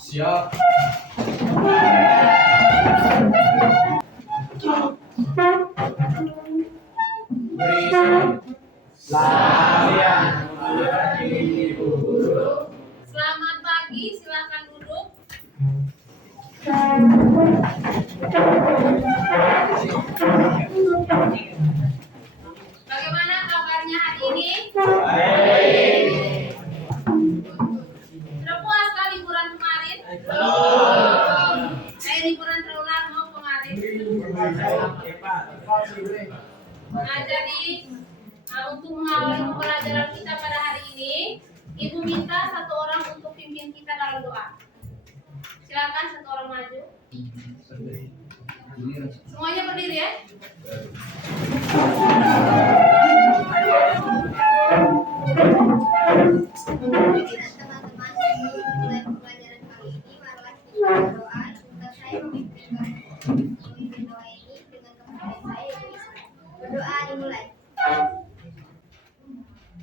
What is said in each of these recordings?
Siap. Beri selamat Ibu Guru. Selamat pagi, silakan duduk. Bagaimana kabarnya hari ini? Baik. Sudah puas kah liburan kemarin? Belum. Liburan terlalu lama kemarin. Nah, jadi untuk mengawali pembelajaran kita pada hari ini, Ibu minta satu orang untuk pimpin kita dalam doa. Silakan satu orang maju. Semuanya berdiri ya. Teman-teman, sebelum mulai pembelajaran kali ini, marilah kita berdoa. Semoga saya memimpin doa ini dengan kepercayaan saya yang bisa. Berdoa dimulai.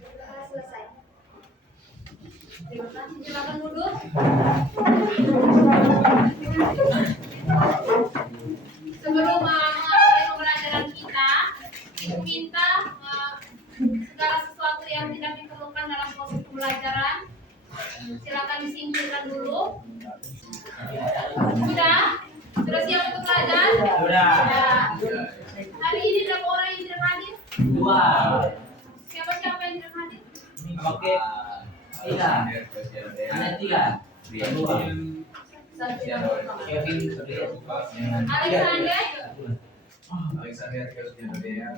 Berdoa selesai. Terima kasih. Silakan duduk. Sebelum mengawali pembelajaran kita, Ibu minta segala sesuatu yang tidak diperlukan dalam proses pembelajaran silakan disingkirkan dulu. Sudah? Sudah siap untuk belajar? Sudah. Hari ini berapa orang yang tidak hadir? 2. Siapa-siapa yang tidak hadir? Oke. 3. Ada 3. 2. Kevin Alexander? Alexander Kerjadea,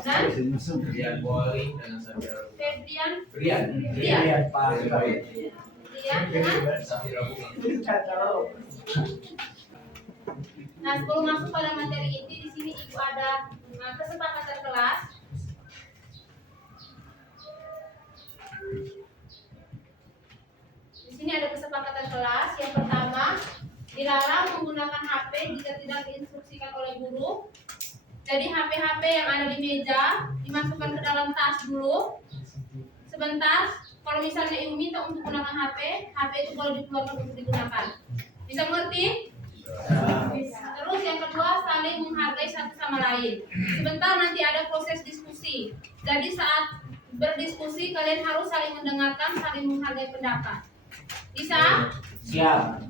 Dan? Brian Bowling dan Safira. Febrian? Brian. Brian. Brian. Brian dengan? Safira Bumi. Nah, sebelum masuk pada materi inti, di sini Ibu ada kesepakatan kelas. Di sini ada kesepakatan kelas. Yang pertama, dilarang menggunakan HP jika tidak diinstruksikan oleh guru. Jadi HP-HP yang ada di meja dimasukkan ke dalam tas dulu. Sebentar, kalau misalnya Ibu minta untuk menggunakan HP itu boleh dikeluarkan untuk digunakan. Bisa mengerti? Terus yang kedua, saling menghargai satu sama lain. Sebentar nanti ada proses diskusi. Jadi saat berdiskusi kalian harus saling mendengarkan, saling menghargai pendapat. Bisa? Siap.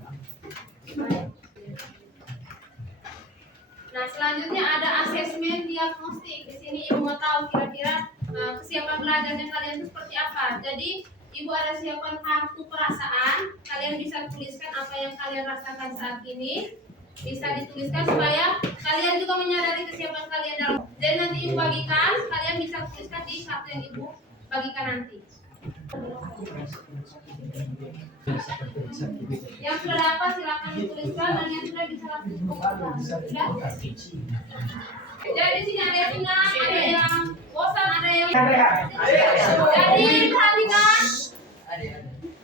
Nah, selanjutnya ada asesmen diagnostik. Di sini Ibu mau tahu kira-kira kesiapan belajarnya kalian itu seperti apa. Jadi Ibu ada siapkan kartu perasaan. Kalian bisa tuliskan apa yang kalian rasakan saat ini. Bisa dituliskan supaya kalian juga menyadari kesiapan kalian dalam. Dan nanti Ibu bagikan, kalian bisa tuliskan di kartu yang Ibu bagikan nanti. Yang sudah dapat silakan dituliskan dan yang sudah bisa langsung dibuka. Sudah? Jadi di sini ada yang senang, ada yang bosan, ada yang. Jadi perhatikan.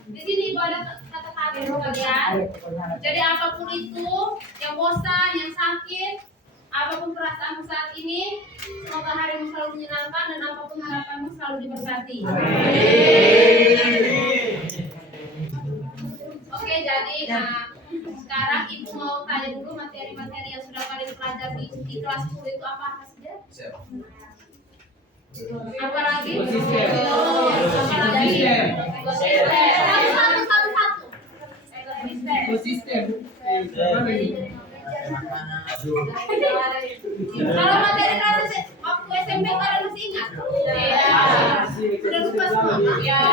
Di sini Ibu ada kata-kata untuk kalian. Jadi apapun itu, yang bosan, yang sakit, apapun perasaanmu saat ini, semoga harimu selalu menyenangkan dan apapun harapanmu selalu diberkati. Oke, jadi sekarang Ibu mau tanya dulu materi-materi yang sudah kalian pelajari di kelas 10 itu apa saja? Siap. Apa lagi? Ekosistem. Apa lagi? Satu. Ekosistem. Kalau materi kelas waktu SMP kalian masih ingat? Iya. Sudah lupa semua? Iya.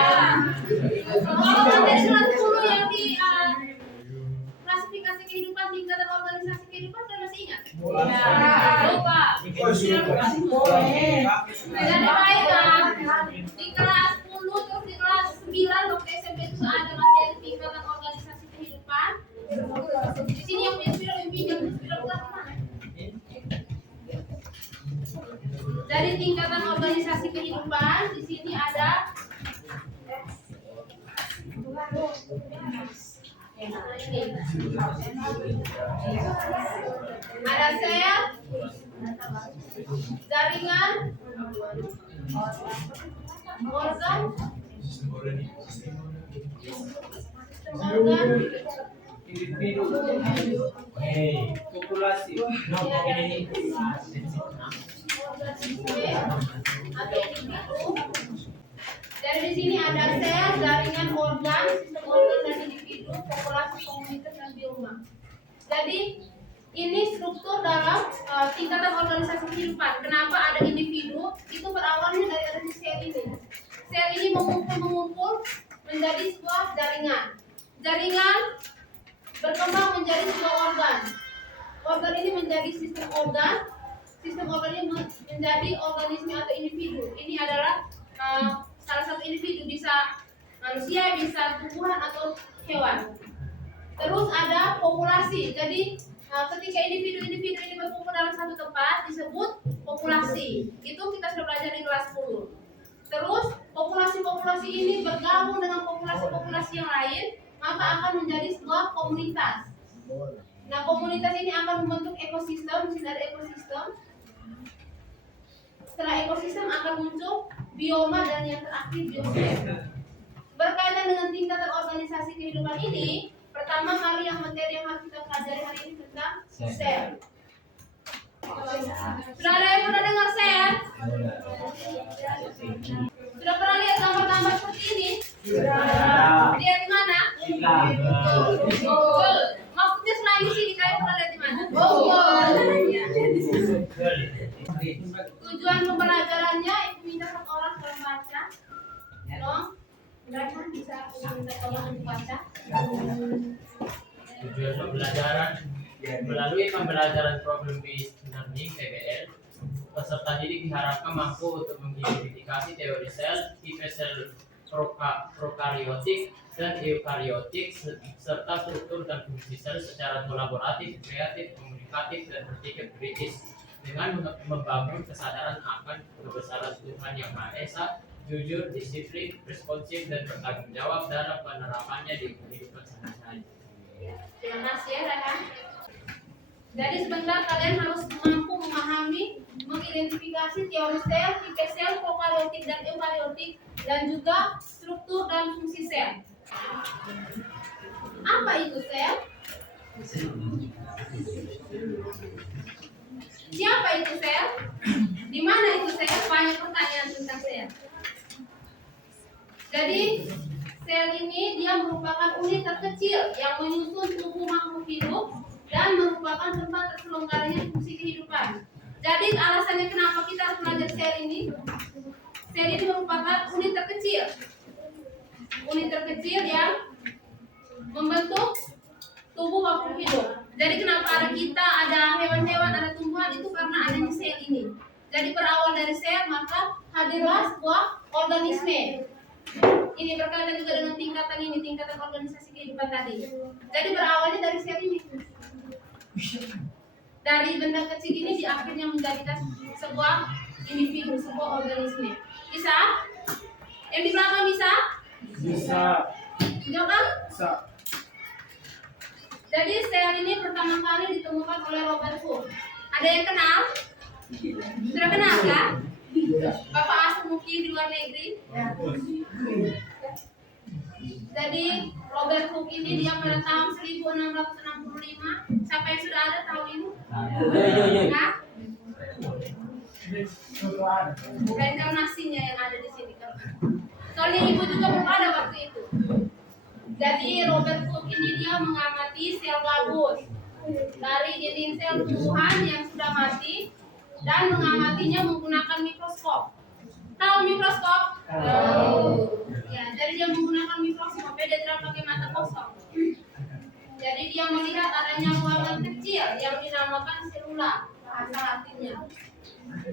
Kalau materi kelas 10 yang di klasifikasi kehidupan, tingkatan organisasi kehidupan kalian masih ingat? Iya. Lupa. Jadi baiklah. Di kelas 10 terus di kelas 9 waktu SMP itu ada materi tingkatan organisasi kehidupan. Di sini yang punya spiral mana? Dari tingkatan organisasi kehidupan di sini ada ada sel, jaringan, organ, organ. Individu. Populasi. No, ini. Organisme atau individu. Dari di sini ada sel, jaringan organ, sistem organ dan individu, populasi, komunitas dan bioma. Jadi ini struktur dalam tingkatan organisasi kehidupan. Kenapa ada individu? Itu berawalnya dari adanya sel ini. Sel ini mengumpul menjadi sebuah jaringan. Jaringan berkembang menjadi sebuah organ. Organ ini menjadi sistem organ. Sistem organ ini menjadi organisme atau individu. Ini adalah salah satu individu, bisa manusia, bisa tumbuhan atau hewan. Terus ada populasi. Jadi ketika individu-individu ini berkumpul dalam satu tempat disebut populasi. Itu kita sudah belajar di kelas 10. Terus populasi-populasi ini bergabung dengan populasi-populasi yang lain, maka akan menjadi sebuah komunitas. Nah, komunitas ini akan membentuk ekosistem. Di sini ada ekosistem. Setelah ekosistem akan muncul bioma dan yang terakhir biosfer. Berkaitan dengan tingkatan organisasi kehidupan ini, pertama kali materi yang harus kita pelajari hari ini tentang sel. Sudah ada yang pernah dengar sel? Sudah pernah lihat gambar-gambar seperti ini? Lihat di mana? Google. Maksudnya selain di sini kalian pernah lihat di mana? Google. Ya. Tujuan pembelajarannya itu minta satu orang tolong baca. Tolong, mereka bisa minta tolong baca. Tujuan pembelajaran melalui pembelajaran problem based learning (PBL), peserta didik diharapkan mampu untuk mengidentifikasi teori sel, tipe sel prokariotik dan eukariotik serta struktur dan fungsi sel secara kolaboratif, kreatif, komunikatif dan berpikir kritis dengan membangun kesadaran akan kebesaran Tuhan Yang Maha Esa, jujur, disiplin, responsif dan bertanggung jawab dalam penerapannya di kehidupan sehari-hari. Terima kasih ya Rehan. Jadi sebentar kalian harus mampu memahami, mengidentifikasi teori sel, tipe sel, prokariotik dan eukariotik, dan juga struktur dan fungsi sel. Apa itu sel? Siapa itu sel? Di mana itu sel? Banyak pertanyaan tentang sel. Jadi sel ini dia merupakan unit terkecil yang menyusun tubuh makhluk hidup dan merupakan tempat terselenggaranya fungsi kehidupan. Jadi alasannya kenapa kita harus belajar sel ini? Sel ini merupakan unit terkecil yang membentuk tubuh makhluk hidup. Jadi kenapa ada kita, ada hewan-hewan, ada tumbuhan, itu karena adanya sel ini. Jadi berawal dari sel maka hadirlah sebuah organisme. Ini berkaitan juga dengan tingkatan organisasi kehidupan tadi. Jadi berawalnya dari sel ini. Dari benda kecil ini di akhirnya menjadikan sebuah individu, sebuah organisme. Bisa? Yang di belakang bisa? Bisa. Jawab? Bisa. Jadi sel ini pertama kali ditemukan oleh Robert Hooke. Ada yang kenal? Sudah kenal kan? Bapak Asmuki di luar negeri. Jadi Robert Hooke ini dia pada tahun 1665. Siapa yang sudah ada tahun ini? Hah? Reinkarnasinya yang ada di sini. Soalnya ibu juga belum ada waktu itu. Jadi Robert Hooke ini dia mengamati sel gabus dari dinding sel tumbuhan yang sudah mati dan mengamatinya menggunakan mikroskop. Tahu mikroskop? Ya, jadi dia menggunakan mikroskop, dia tidak pakai mata kosong. Jadi dia melihat adanya ruangan kecil yang dinamakan selula, bahasa Latinnya,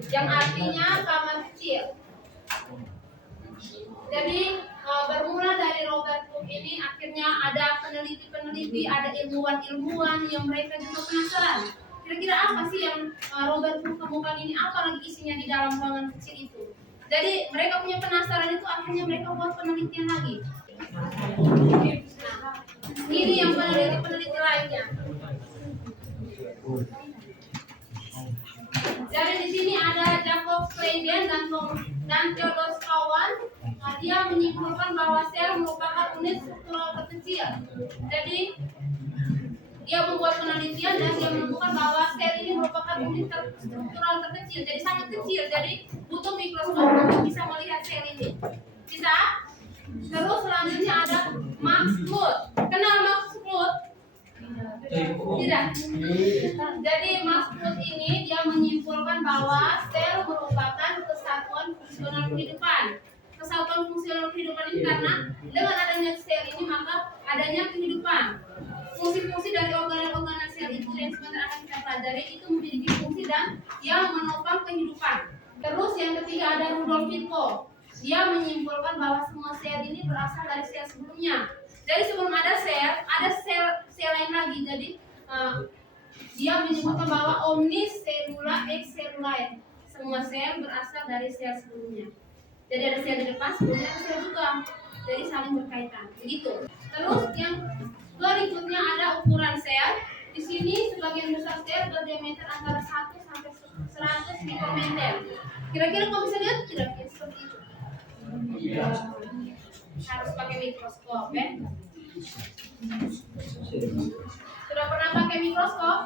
yang artinya kamar kecil. Jadi bermula dari Robert Hooke ini akhirnya ada peneliti-peneliti, ada ilmuwan-ilmuwan yang mereka juga penasaran. Kira-kira apa sih yang Robert Hooke temukan ini? Apa lagi isinya di dalam ruangan kecil itu? Jadi mereka punya penasaran itu, akhirnya mereka buat penelitian lagi. Nah, ini yang peneliti-peneliti lainnya. Jadi di sini ada Jacob Claydon dan Theodor Schwann. Dia menyimpulkan bahwa sel merupakan unit struktural terkecil kecil. Jadi dia membuat penelitian dan dia menemukan bahwa sel ini merupakan unit struktural terkecil, jadi sangat kecil. Jadi butuh mikroskop untuk bisa melihat sel ini. Bisa? Terus selanjutnya ada Max Kluth. Kenal Max Kluth? Tidak. Jadi Max Kluth ini dia menyimpulkan bahwa sel merupakan kesatuan fungsional kehidupan. Kesatuan fungsional kehidupan ini karena dengan adanya sel ini maka adanya kehidupan. Fungsi-fungsi dari organel-organel sel itu yang sebentar akan kita pelajari itu memiliki fungsi dan yang menopang kehidupan. Terus yang ketiga ada Rudolf Virchow. Dia menyimpulkan bahwa semua sel ini berasal dari sel sebelumnya. Jadi sebelum ada sel lain lagi. Jadi dia menyebutkan bahwa omnicellular excellulae. Semua sel berasal dari sel sebelumnya. Jadi ada sel di depan, sebelumnya ada sel juga. Jadi saling berkaitan. Begitu. Terus yang berikutnya ada ukuran sel. Di sini sebagian besar sel berdiameter antara 1 sampai 100 mikrometer. Kira-kira kamu bisa lihat tidak seperti itu? Harus pakai mikroskop, ya? Sudah pernah pakai mikroskop?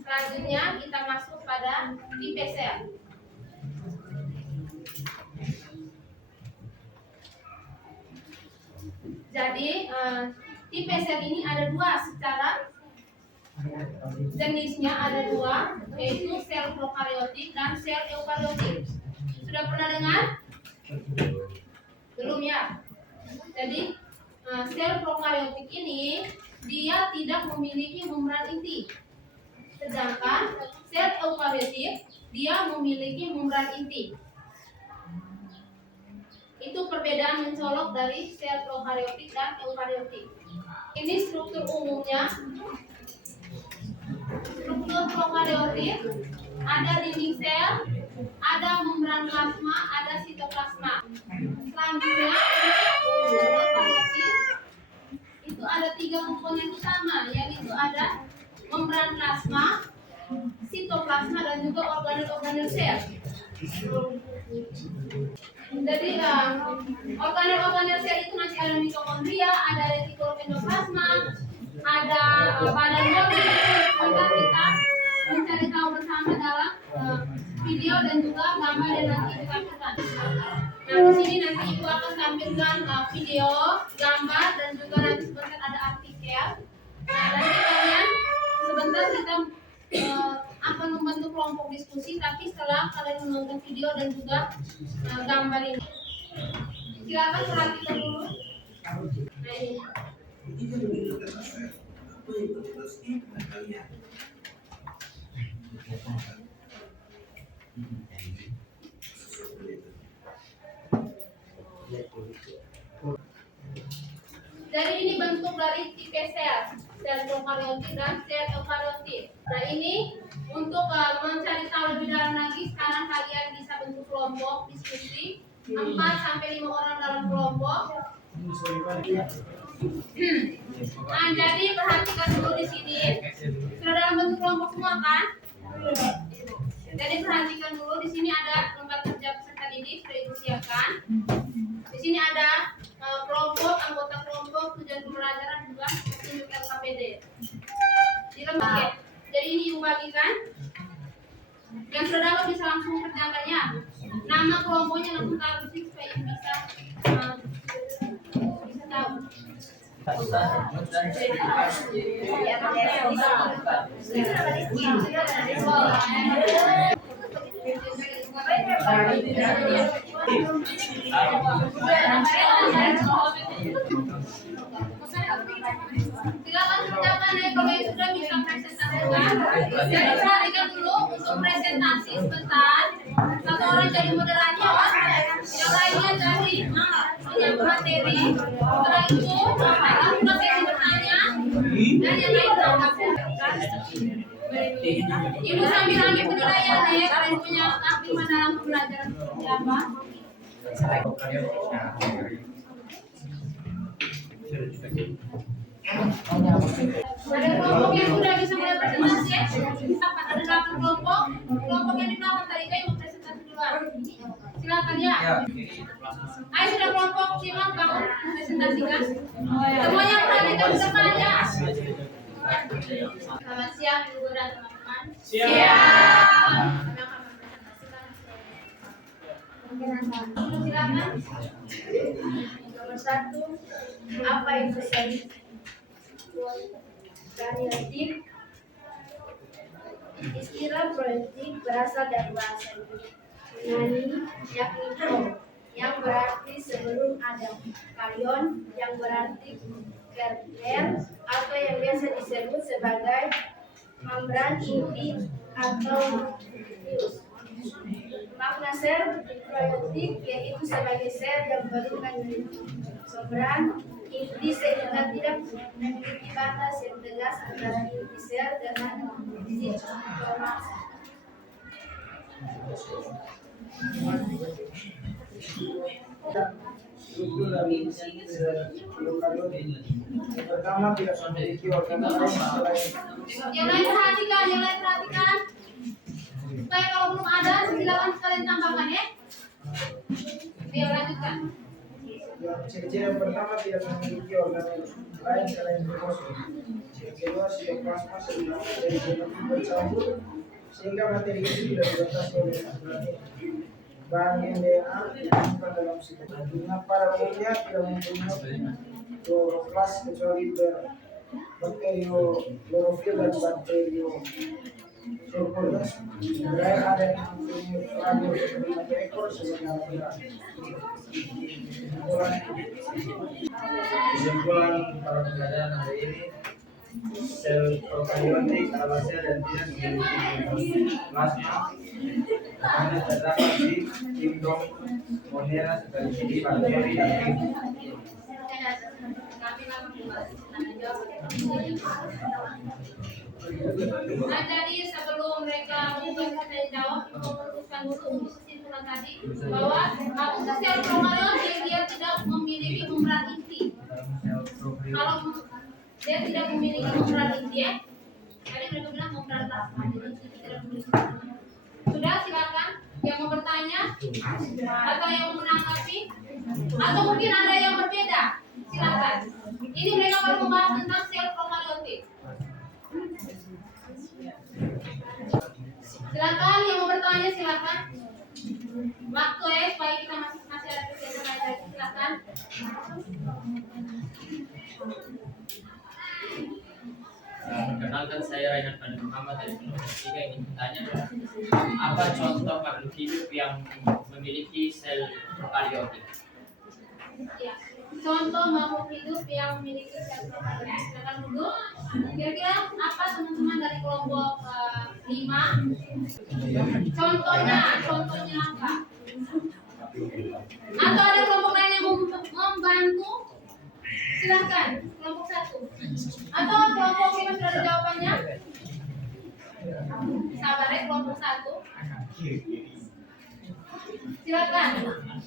Selanjutnya kita masuk pada tipe sel. Jadi tipe sel ini ada dua secara jenisnya ada dua, yaitu sel prokaryotik dan sel eukaryotik. Sudah pernah dengar? Belum ya? Jadi sel prokaryotik ini dia tidak memiliki membran inti, sedangkan sel eukaryotik dia memiliki membran inti. Itu perbedaan mencolok dari sel prokaryotik dan eukaryotik. Ini struktur umumnya. Struktur prokaryotik ada dinding sel, ada membran plasma, ada sitoplasma. Selanjutnya untuk prokaryotik itu ada 3 komponen utama, yaitu ada membran plasma, sitoplasma dan juga organel-organel sel. Jadi organel-organel sel itu masih ada mitokondria, ada retikulum endoplasma, ada badan bodi. Sebentar kita mencari tahu bersama dalam video dan juga gambar yang nanti ditampilkan. Nah di sini nanti ibu akan tampilkan video, gambar dan juga nanti sebentar ada artikel. Nah nanti kalian sebentar kita akan membentuk kelompok diskusi, tapi setelah kalian menonton video dan juga gambar ini. Silakan perhatikan dulu. Nah ini. Jadi ini bentuk dari tipe sel prokaryotik dan sel eukaryotik. Nah ini untuk mencari tahu lebih dalam lagi, sekarang kalian bisa bentuk kelompok diskusi 4 sampai 5 orang dalam kelompok. Nah jadi perhatikan dulu di sini. Sudah dalam bentuk kelompok semua kan? Jadi perhatikan dulu di sini ada lembar kerja peserta didik sudah ibu siapkan. Di sini ada kelompok, anggota kelompok, tujuan pembelajaran juga petunjuk LKPD. Di lembar. Jadi ini ibu bagikan. Yang sudah dapat bisa langsung kerjakannya. Nama kelompoknya langsung taruh di sini supaya ibu bisa tahu. Silakan kerjakan ya kalau yang sudah bisa presentasikan. Jadi perhatikan dulu untuk presentasi sebentar. Satu orang jadi moderator, yang lainnya jadi penyiap materi. Setelah itu akan buka sesi bertanya dan yang lain menanggapi. Ibu sambil ambil penilaian ya, kalian punya aktivitas dalam pembelajaran seperti apa? Ada kelompok yang sudah bisa mulai presentasi ya? Ada 8 kelompok. Kelompok yang di belakang tadi kan mau presentasi duluan. Silakan ya. Ayo sudah kelompok simak bangun presentasikan. Semuanya perhatikan ke depan ya. Selamat siang ibu dan teman-teman. Siang. Silakan. Nomor 1, apa itu sel prokaryotik? Istilah prokaryotik berasal dari bahasa Yunani, yakni pro, yang berarti sebelum ada, karyon, yang berarti karyer, atau yang biasa disebut sebagai membran inti atau nukleus. Makna sel prokaryotik yaitu sebagai sel yang berkandungan membran inti sehingga tidak memiliki batas yang tegas antara inti sel dengan sitoplasma. Struktur dari prokaryotik. Pertama, tidak memiliki organ lain selain Yang lain perhatikan. Supaya kalau belum ada, silakan sekalian tambahkan ya. Biar lanjutkan. ciri-ciri yang pertama tidak memiliki organ lain selain kromosom. Yang kedua, sitoplasma sebenarnya dari genetik bercampur sehingga materi itu tidak dibatasi oleh aturan ini. Bahan DNA ditemukan dalam sitoplasma. Pada umumnya tidak mempunyai kloroplas kecuali bakterioklorofil dan bakteriosurcoides. Terakhir ada yang mempunyai fragil satu ekor sebagai alat. Kesimpulan para pembelajaran hari ini, sel prokaryotik adalah sel yang tidak memiliki plasma, karena terdapat di sindrom monera seperti di bakteri dan virus. Nah, jadi sebelum mereka membuat jawab, memutuskan dulu untuk kesimpulan tadi bahwa untuk sel prokaryotik dia tidak memiliki membran inti. Kalau dia tidak memiliki membran inti, ya, tadi mereka bilang membran plasma, jadi tidak memiliki. Sudah, silakan yang mau bertanya atau yang mau menanggapi atau mungkin ada yang berbeda, silakan. Ini mereka baru membahas tentang sel prokaryotik. Silakan yang mau bertanya, silakan. Waktu ya supaya kita masih ada kesempatan lagi, silakan. Perkenalkan, saya Raihan Fadil Muhammad dari kelompok 3. Ingin bertanya, apa contoh makhluk hidup yang memiliki sel prokaryotik? Ya. Contoh makhluk hidup yang memiliki sel prokaryotik. Silakan dulu. Kira-kira apa teman-teman dari kelompok 5? Contohnya apa? Atau ada kelompok lain yang membantu? Silakan, kelompok 1. Atau kelompok 5 sudah ada jawabannya? Sabar ya, kelompok 1. Silakan.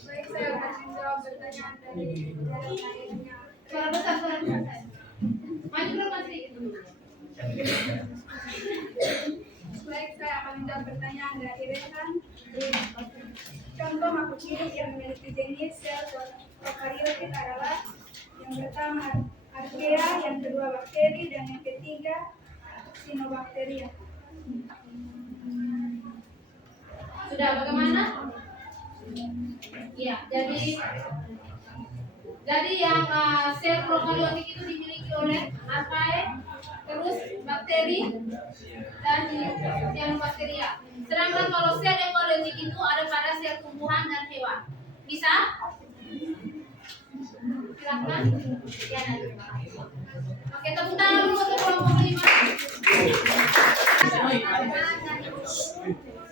Baik, saya akan menjawab pertanyaan dari lainnya. Suara besar. Maju dulu Mas Rik. Baik, saya akan menjawab pertanyaan dari Rehan. Contoh makhluk hidup yang memiliki jenis sel prokaryotik adalah yang pertama archaea, yang kedua bakteri, dan yang ketiga cyanobacteria. Sudah bagaimana? Ya, jadi yang sel prokaryotik itu dimiliki oleh archaea, terus bakteri dan cyanobacteria. Sedangkan kalau sel eukaryotik itu ada pada sel tumbuhan dan hewan. Bisa? Silakan. Ya, nanti. Oke, tepuk tangan dulu untuk kelompok 5.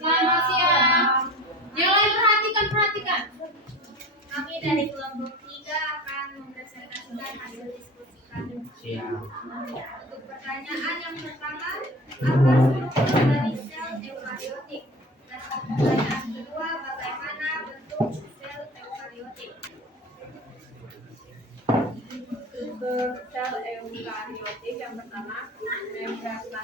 Selamat siang. Yang lain perhatikan. Kami dari kelompok 3 akan mempresentasikan hasil diskusi kami. Untuk pertanyaan yang pertama, apa struktur dari sel eukaryotik? Dan pertanyaan kedua, bagaimana bentuk sel eukaryotik? Struktur sel eukaryotik yang pertama, membran plasma.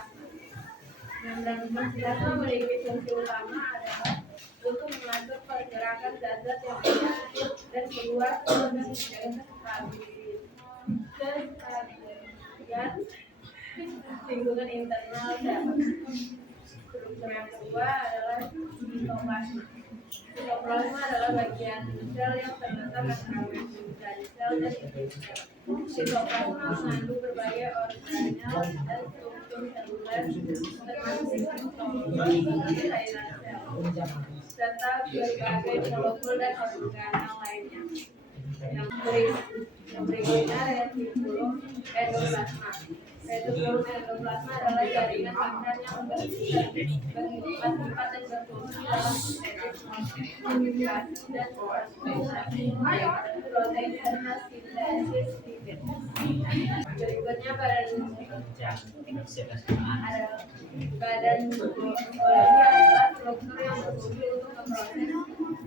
Membran plasma memiliki fungsi utama adalah untuk mengatur pergerakan menggerakkan zat-zat yang berbeda dan keluar dan menjaga kestabilan lingkungan internal sel. Struktur yang kedua adalah sitoplasma. Sitoplasma adalah bagian sel yang terletak antara membran sel dan inti sel. Sitoplasma mengandung berbagai organel dan struktur seluler termasuk sitoplazma cairan sel, serta berbagai molekul dan organel lainnya. Yang berikutnya retikulum endoplasma. Retikulum endoplasma adalah jaringan membran yang berlipat-lipat dan berfungsi dalam sintesis dan transformasi protein serta sintesis lipid. Berikutnya badan biologi adalah struktur yang berfungsi untuk memproses,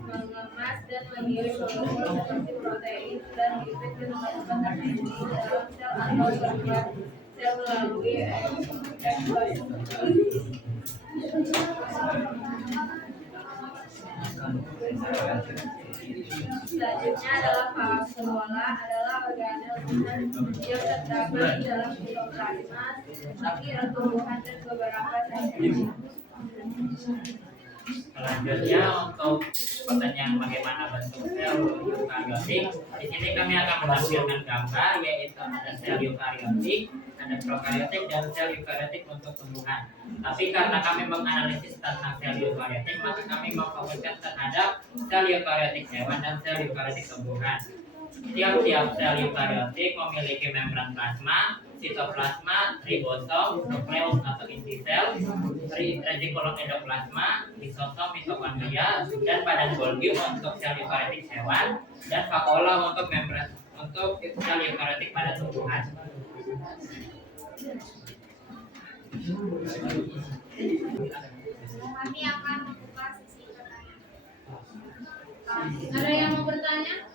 mengemas dan mengirim molekul seperti protein dan lipid ke tempat-tempat tertentu di dalam sel atau keluar sel melalui eksositosis. Selanjutnya adalah vakuola, adalah organel yang terdapat di dalam sitoplasma, akhir tumbuhan dan beberapa sel. Selanjutnya untuk pertanyaan bagaimana bentuk sel eukariotik, di sini kami akan menampilkan gambar yaitu ada sel eukariotik, ada prokariotik dan sel eukariotik untuk tumbuhan. Tapi karena kami menganalisis tentang sel eukariotik, maka kami memfokuskan terhadap sel eukariotik hewan dan sel eukariotik tumbuhan. Tiap-tiap sel eukariotik memiliki membran plasma, sitoplasma, ribosom, nukleus atau inti sel, retikulum endoplasma, lisosom, mitokondria, dan badan Golgi untuk sel eukariotik hewan, dan vakuola untuk membran untuk sel eukariotik pada tumbuhan. Kami akan membuka sesi pertanyaan. Ada yang mau bertanya?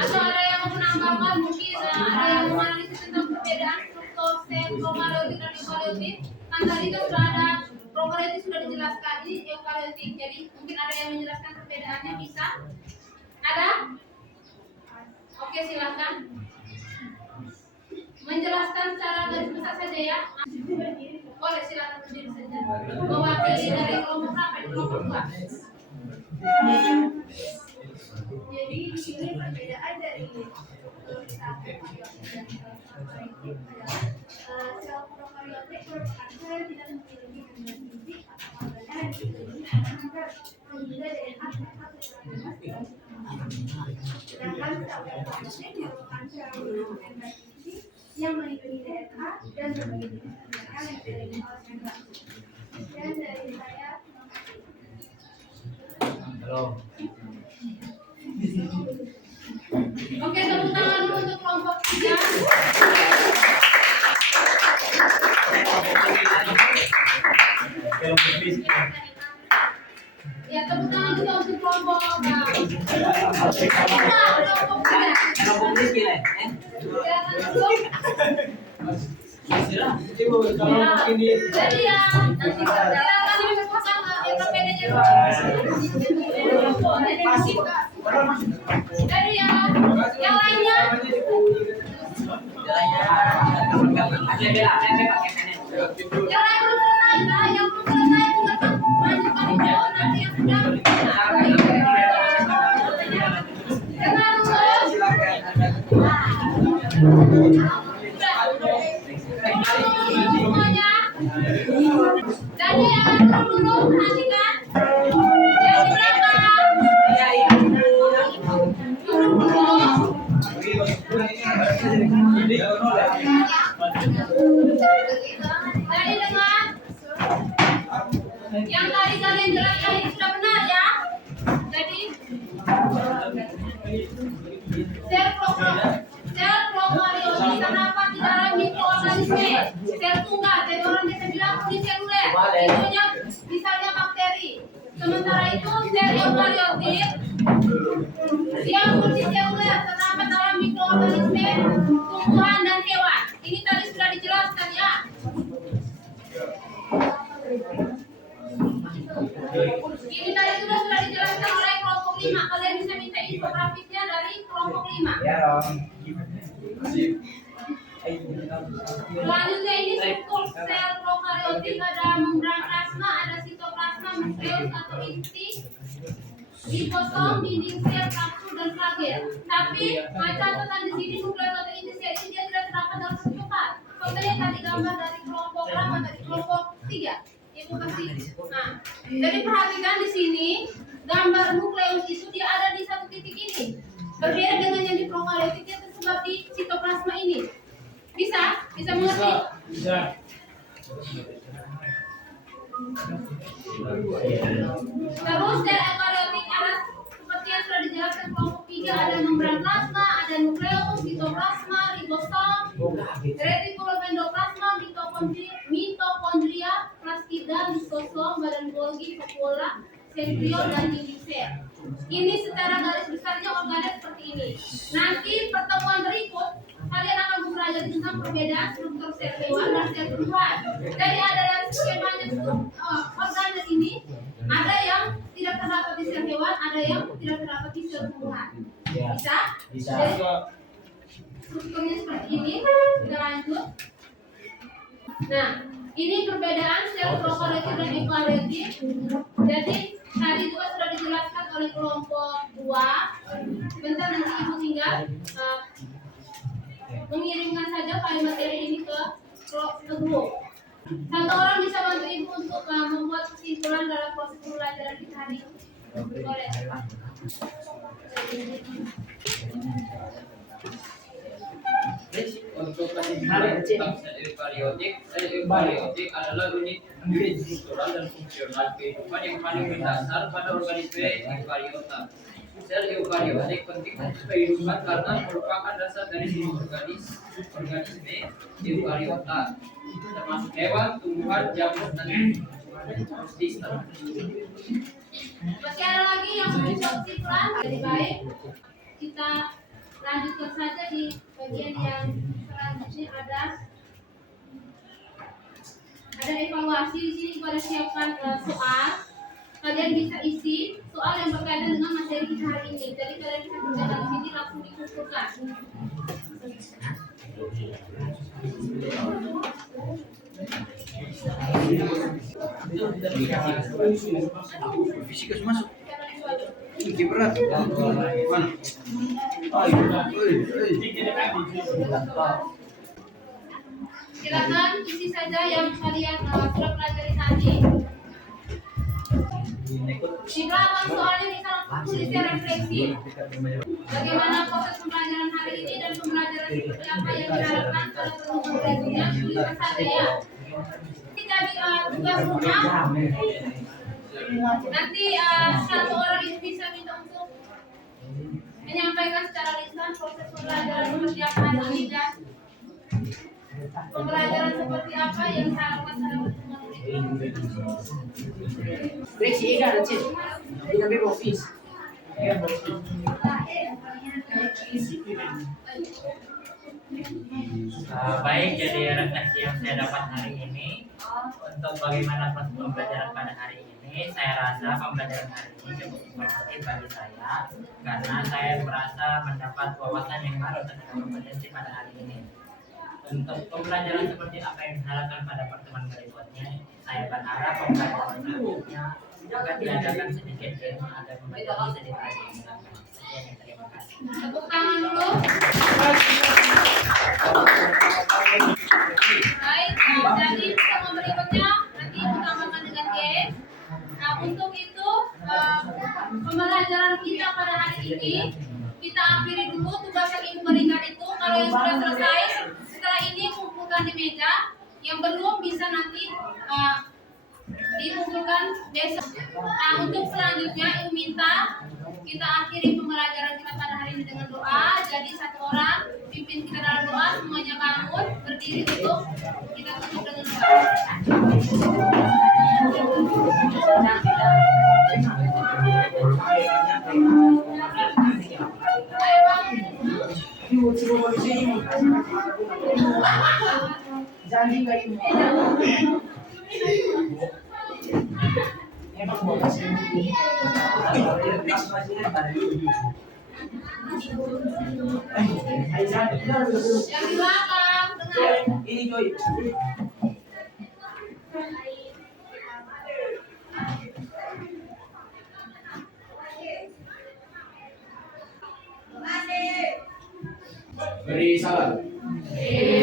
Atau ada yang mau menambahkan? Mungkin ada yang mau analisis tentang perbedaan struktur sel prokariotik dan eukariotik. Kan tadi kan sudah ada prokariotik sudah dijelaskan, ini eukariotik. Jadi mungkin ada yang menjelaskan perbedaannya, bisa? Ada? Oke, silakan. Menjelaskan secara garis besar saja ya. Boleh, silakan berdiri saja. Mewakili dari kelompok berapa? Kelompok 2. Jadi di sini perbedaan dari sel prokariotik merupakan sel yang tidak memiliki membran inti atau organel yang sehingga DNA tetap sedangkan sel eukariotik merupakan sel dengan membran inti yang melindungi DNA dan berbagai jenis organel yang dilindungi oleh membran. Dan dari saya, Halo. Oke, tepuk tangan dulu untuk kelompok 3. Ya, tepuk tangan juga untuk kelompok 3. Jadi ya, nanti silakan dimasukkan LPD-nya. Jadi ya, yang lainnya. Yang lain belum selesai, yang belum selesai tinggal lanjutkan itu nanti yang sudah. Jangan semuanya. Jadi yang dulu perhatikan. Yang di belakang. Jadi dengan yang tadi kalian jelaskan itu sudah benar ya. Jadi sel prokariotik terdapat di dalam mikroorganisme. Sel tunggal, jadi orang biasa bilang uniseluler. Itunya misalnya bakteri. Sementara itu sel eukariotik dia multiseluler, terdapat dalam mikroorganisme, tumbuhan dan hewan. Ini tadi sudah dijelaskan ya. Ini tadi sudah dijelaskan oleh kelompok 5. Kalian bisa minta infografisnya dari kelompok 5. Ya dong. Selanjutnya ini struktur sel prokariotik, ada membran plasma, ada sitoplasma, nukleus atau inti, liposom, dinding sel, kapsul dan flagel. Tapi catatan di sini nukleus atau inti sel ini dia tidak terdapat dalam secupat. Contohnya tadi gambar dari kelompok berapa tadi? Kelompok 3. Ibu kasih. Nah, jadi perhatikan di sini gambar nukleus itu dia ada di satu titik ini. Berbeda dengan yang di prokariotik dia tersebar di sitoplasma ini. Bisa? Bisa mengerti? Bisa. Terus sel eukariotik ada seperti yang sudah dijelaskan kelompok 3, ada membran plasma, ada nukleus, sitoplasma, ribosom, retikulum endoplasma, mitokondria, plastida, lisosom, badan Golgi, vakuola, sentriol dan dinding sel. Ini secara garis besarnya organel seperti ini. Nanti pertemuan berikut kalian akan belajar tentang perbedaan struktur sel hewan dan sel tumbuhan. Jadi ada dari sekian banyak organel ini, ada yang tidak terdapat di sel hewan, ada yang tidak terdapat di sel tumbuhan. Bisa? Bisa. Jadi, strukturnya seperti ini. Kita lanjut. Nah, ini perbedaan sel prokariotik dan eukariotik. Jadi tadi juga sudah dijelaskan oleh kelompok 2. Sebentar nanti ibu tinggal mengirimkan saja file materi ini ke grup. Satu orang bisa bantu ibu untuk membuat kesimpulan dalam proses pembelajaran kita hari ini. Boleh. Untuk kesimpulan tentang sel eukariotik adalah unit struktural dan fungsional kehidupan yang paling mendasar pada organisme eukariota. Sel eukariotik penting untuk kehidupan karena merupakan dasar dari seluruh organisme eukariota, termasuk hewan, tumbuhan, jamur, dan sistem. Masih ada lagi yang mau kesimpulan? Jadi baik, kita lanjutkan saja di bagian yang selanjutnya ada evaluasi. Di sini ibu ada siapkan soal. Kalian bisa isi soal yang berkaitan dengan materi kita hari ini. Jadi kalian bisa kerjakan di sini langsung dikumpulkan. Fisika masuk. Ini berat. Silakan isi saja yang kalian sudah pelajari tadi. Di belakang soalnya bisa langsung tulis refleksi. Bagaimana proses pembelajaran hari ini dan pembelajaran seperti apa yang diharapkan pada pertemuan berikutnya, tuliskan saja ya. Kita tugas rumah. Nanti satu orang itu bisa minta untuk menyampaikan secara lisan proses pembelajaran seperti apa hari ini dan pembelajaran seperti apa yang diharapkan pada pertemuan berikutnya. Break ada cek. Dengan back office. Baik, jadi refleksi yang saya dapat hari ini untuk bagaimana proses pembelajaran pada hari ini, saya rasa pembelajaran hari ini cukup informatif bagi saya karena saya merasa mendapat wawasan yang baru tentang kompetensi pada hari ini. Untuk pembelajaran seperti apa yang diharapkan pada pertemuan berikutnya, saya berharap pembelajaran selanjutnya akan diadakan sedikit game agar membantu sedikit lagi mengenalkan. Sekian, terima kasih. Tepuk tangan dulu. Baik, jadi pertemuan berikutnya nanti ibu tambahkan dengan game. Nah, untuk itu pembelajaran kita pada hari ini kita akhiri dulu tugas yang ibu berikan itu. Kalau yang sudah selesai, setelah ini kumpulkan di meja. Yang belum bisa nanti dikumpulkan besok. Nah, untuk selanjutnya ibu minta kita akhiri pembelajaran kita pada hari ini dengan doa. Jadi satu orang pimpin kita dalam doa, semuanya bangun, berdiri tutup. Kita tutup dengan doa. Ayo bangun. Janji Yang di belakang, tengah. Ini Joy. Beri salam. Beri